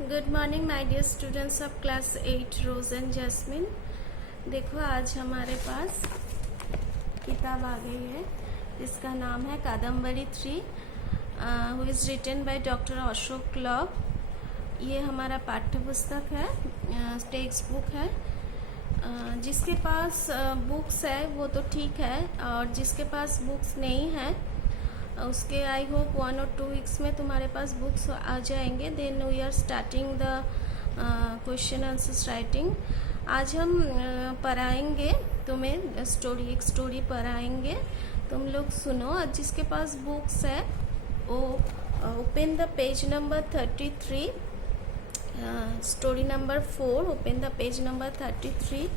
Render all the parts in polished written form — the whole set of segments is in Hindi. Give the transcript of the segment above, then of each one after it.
Good morning my dear students of class 8 Rose and Jasmine. देखो आज हमारे पास किताब आ गई है, इसका नाम है Kadambari 3 who is written by doctor Ashok लॉब। ये हमारा पाठ्य पुस्तक है, टेक्स्ट बुक है। जिसके पास बुक्स है वो तो ठीक है, और जिसके पास बुक्स नहीं है उसके आई होप 1 और 2 वीक्स में तुम्हारे पास बुक्स आ जाएंगे। Then we are starting the question answers writing. आज हम पढ़ाएंगे तुम्हें एक स्टोरी पढ़ाएंगे, तुम लोग सुनो। और जिसके पास बुक्स है वो open the page number 33, story number 4। Open the page number 33,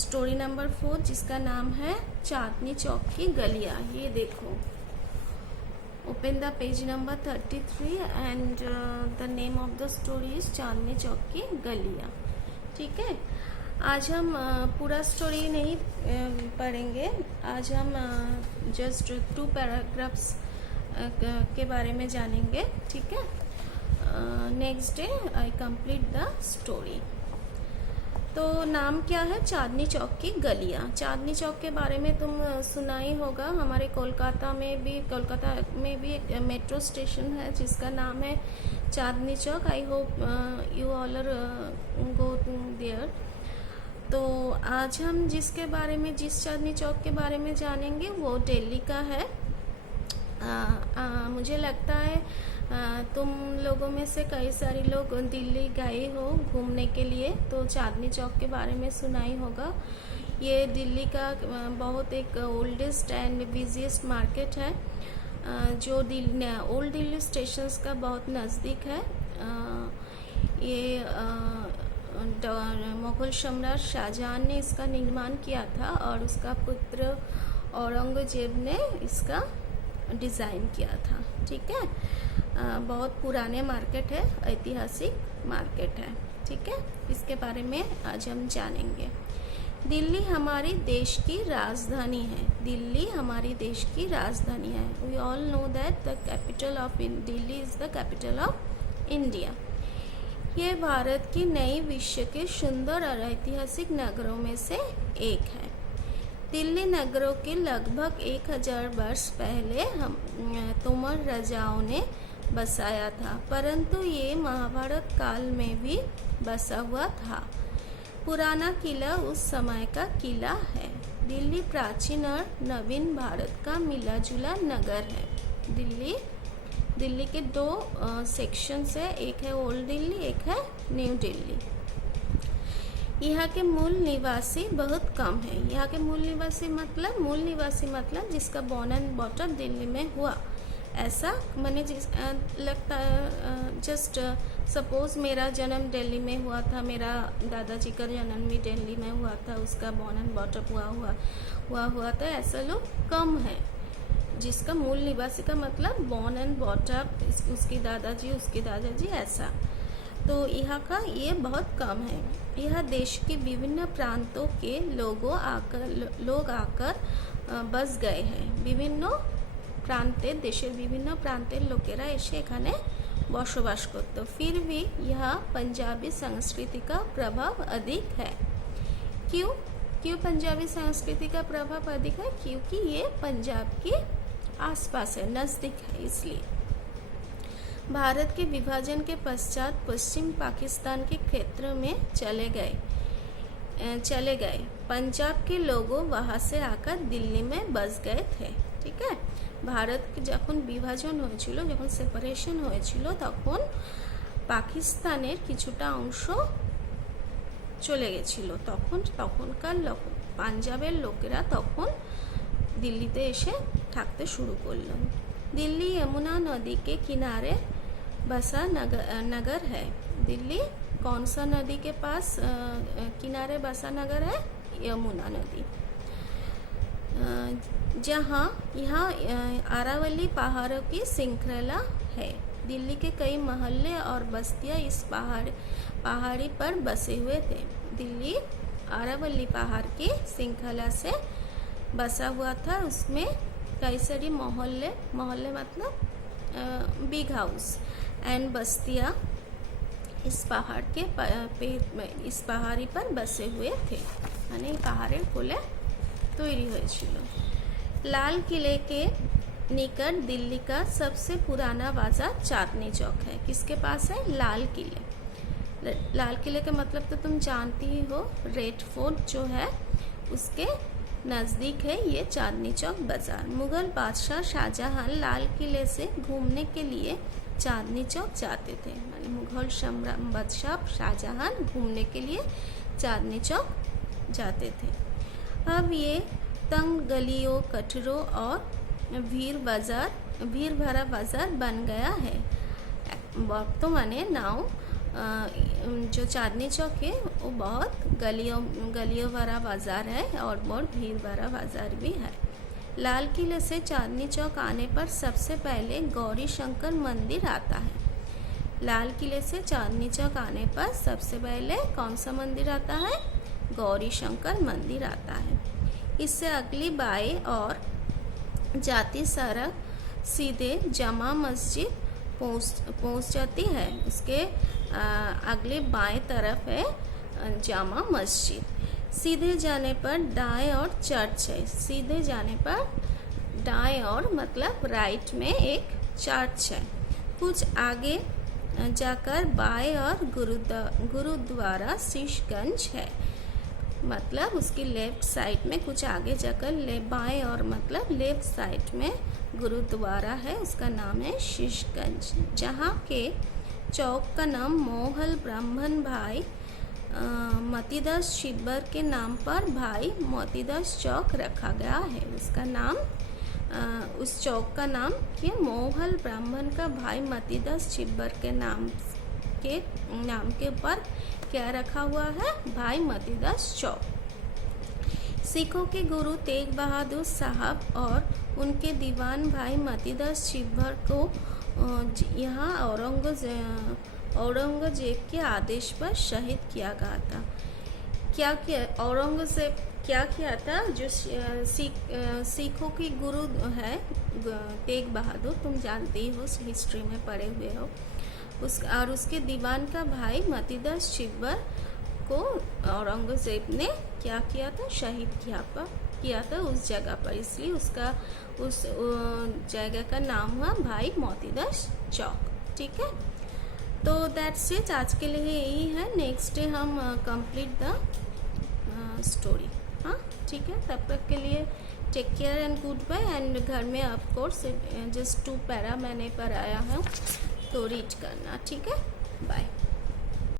story number 4, जिसका नाम है चांदनी चौक की गलियां। ये देखो, open the page number 33 and the name of the story is Chandni Chowk की गलियां। ठीक है, आज हम पूरा स्टोरी नहीं पढ़ेंगे। आज हम जस्ट 2 पैराग्राफ्स के बारे में जानेंगे। ठीक है, next day I complete the story. तो नाम क्या है? चांदनी चौक की गलियां। चांदनी चौक के बारे में तुम सुना ही होगा। हमारे कोलकाता में भी एक मेट्रो स्टेशन है जिसका नाम है Chandni Chowk. I hope you all are go there. तो आज हम जिस चांदनी चौक के बारे में जानेंगे वो दिल्ली का है। मुझे लगता है तुम लोगों में से कई सारे लोग दिल्ली गए हो घूमने के लिए, तो चांदनी चौक के बारे में सुना ही होगा। ये दिल्ली का बहुत एक ओल्डेस्ट एंड बिजीएस्ट मार्केट है, जो ओल्ड दिल्ली स्टेशंस का बहुत नज़दीक है। ये मुगल सम्राट शाहजहां ने इसका निर्माण किया था और उसका पुत्र औरंगजेब ने इसका डिज़ाइन किया था। ठीक है, बहुत पुराने मार्केट है, ऐतिहासिक मार्केट है। ठीक है, इसके बारे में आज हम जानेंगे। दिल्ली हमारी देश की राजधानी है। दिल्ली हमारी देश की राजधानी है। We all know that the capital of Delhi is the capital of India. ये भारत की नई विश्व के सुंदर और ऐतिहासिक नगरों में से एक है। दिल्ली नगरों के लगभग 1000 वर्ष पहले तोमर राजाओं ने बसाया था, परंतु ये महाभारत काल में भी बसा हुआ था। पुराना किला उस समय का किला है। दिल्ली प्राचीन और नवीन भारत का मिला-जुला नगर है। दिल्ली के 2 सेक्शंस है, एक है ओल्ड दिल्ली, एक है न्यू दिल्ली। यहाँ के मूल निवासी बहुत कम है। यहाँ के मूल निवासी मतलब जिसका बॉर्न एंड बॉटअप दिल्ली में हुआ, ऐसा मैंने लगता है। जस्ट सपोज मेरा जन्म दिल्ली में हुआ था, मेरा दादाजी का जन्म भी दिल्ली में हुआ था, उसका बॉर्न एंड बॉटअप हुआ था। ऐसा लोग कम है। जिसका मूल निवासी का मतलब बॉर्न एंड बॉटअप, उसके दादाजी ऐसा। तो यहाँ का ये बहुत कम है। यह देश के विभिन्न प्रांतों के लोग आकर बस गए हैं। देशेर विभिन्न प्रांतेर लोकेरा एसे एखाने बसबास करतो। फिर भी यह पंजाबी संस्कृति का प्रभाव अधिक है। क्यों पंजाबी संस्कृति का प्रभाव अधिक है? क्योंकि ये पंजाब के आसपास है, नज़दीक है, इसलिए। भारत के विभाजन के पश्चात पश्चिम पाकिस्तान के क्षेत्र में चले गए। पंजाब के लोगों वहाँ से आकर दिल्ली में बस गए थे। ठीक है, भारत যখন বিভাজন হয়েছিল, যখন সেপারেশন হয়েছিল, তখন পাকিস্তানের কিছুটা অংশ চলে গেছিল। তখনকার পাঞ্জাবের লোকেরা তখন দিল্লিতে এসে থাকতে শুরু করলো। दिल्ली यमुना नदी के किनारे बसा नगर है। दिल्ली कौन सा नदी के पास किनारे बसा नगर है? यमुना नदी। यहाँ अरावली पहाड़ों की श्रृंखला है। दिल्ली के कई मोहल्ले और बस्तियां इस पहाड़ी पर बसे हुए थे। दिल्ली अरावली पहाड़ की श्रृंखला से बसा हुआ था। उसमें कई सारी मोहल्ले मतलब बिग हाउस एंड बस्तियाँ इस पहाड़ के इस पहाड़ी पर बसे हुए थे মানে পাহাড়ের কোলে তৈরি হয়েছিল। लाल किले के निकट दिल्ली का सबसे पुराना बाजार चांदनी चौक है। किसके पास है? लाल किले। लाल किले का मतलब तो तुम जानती ही हो, रेड फोर्ट जो है उसके नज़दीक है ये चांदनी चौक बाजार। मुगल बादशाह शाहजहां लाल किले से घूमने के लिए चांदनी चौक जाते थे। मुगल बादशाह शाहजहां घूमने के लिए चांदनी चौक जाते थे। अब ये तंग गलियों, कटरों और भीड़ भरा बाजार बन गया है। बर्तमाने नाव जो चांदनी चौक है वो बहुत गलियों भरा बाजार है और बहुत भीड़ भरा बाजार भी है। लाल किले से चांदनी चौक आने पर सबसे पहले गौरी शंकर मंदिर आता है। लाल किले से चांदनी चौक आने पर सबसे पहले कौन सा मंदिर आता है? गौरी शंकर मंदिर आता है। इससे अगली बाएं और जाती सड़क सीधे जामा मस्जिद पहुंच जाती है। उसके अगले बाएं तरफ है जामा मस्जिद। सीधे जाने पर दाएं और चर्च है। सीधे जाने पर दाएं और मतलब राइट में एक चर्च है। कुछ आगे जाकर बाएं और गुरुद्वारा शीशगंज है। मतलब उसकी लेफ्ट साइड में कुछ आगे जाकर बाएं और मतलब लेफ्ट साइड में गुरुद्वारा है, उसका नाम है शीशगंज। जहाँ के चौक का नाम मोहल ब्राह्मण भाई मोतीदास छिब्बर के नाम पर भाई मोतीदास चौक रखा गया है। उसका नाम उस चौक का नाम ये मोहल ब्राह्मण का भाई मोतीदास छिब्बर के नाम के ऊपर क्या रखा हुआ है? भाई मोतीदास चौक। सिखों के गुरु तेग बहादुर साहब और उनके दीवान भाई मोतीदास छिब्बर को यहाँ औरंगजेब के आदेश पर शहीद किया गया था। क्या किया औरंगजेब? क्या किया था? जो सिखों की गुरु है तेग बहादुर, तुम जानते ही हो, हिस्ट्री में पढ़े हुए हो, और उसके दीवान का भाई मोतीदास छिब्बर को औरंगजेब ने क्या किया था? शहीद किया था उस जगह पर, इसलिए उसका उस जगह का नाम हुआ भाई मोतीदास चौक। ठीक है, तो दैट्स इट, आज के लिए यही है। नेक्स्ट डे हम कंप्लीट द स्टोरी। हाँ ठीक है, तब तक के लिए take care and good bye. And घर में ऑफ कोर्स जस्ट 2 पैरा मैंने पढ़ाया है तो रीड करना। ठीक है।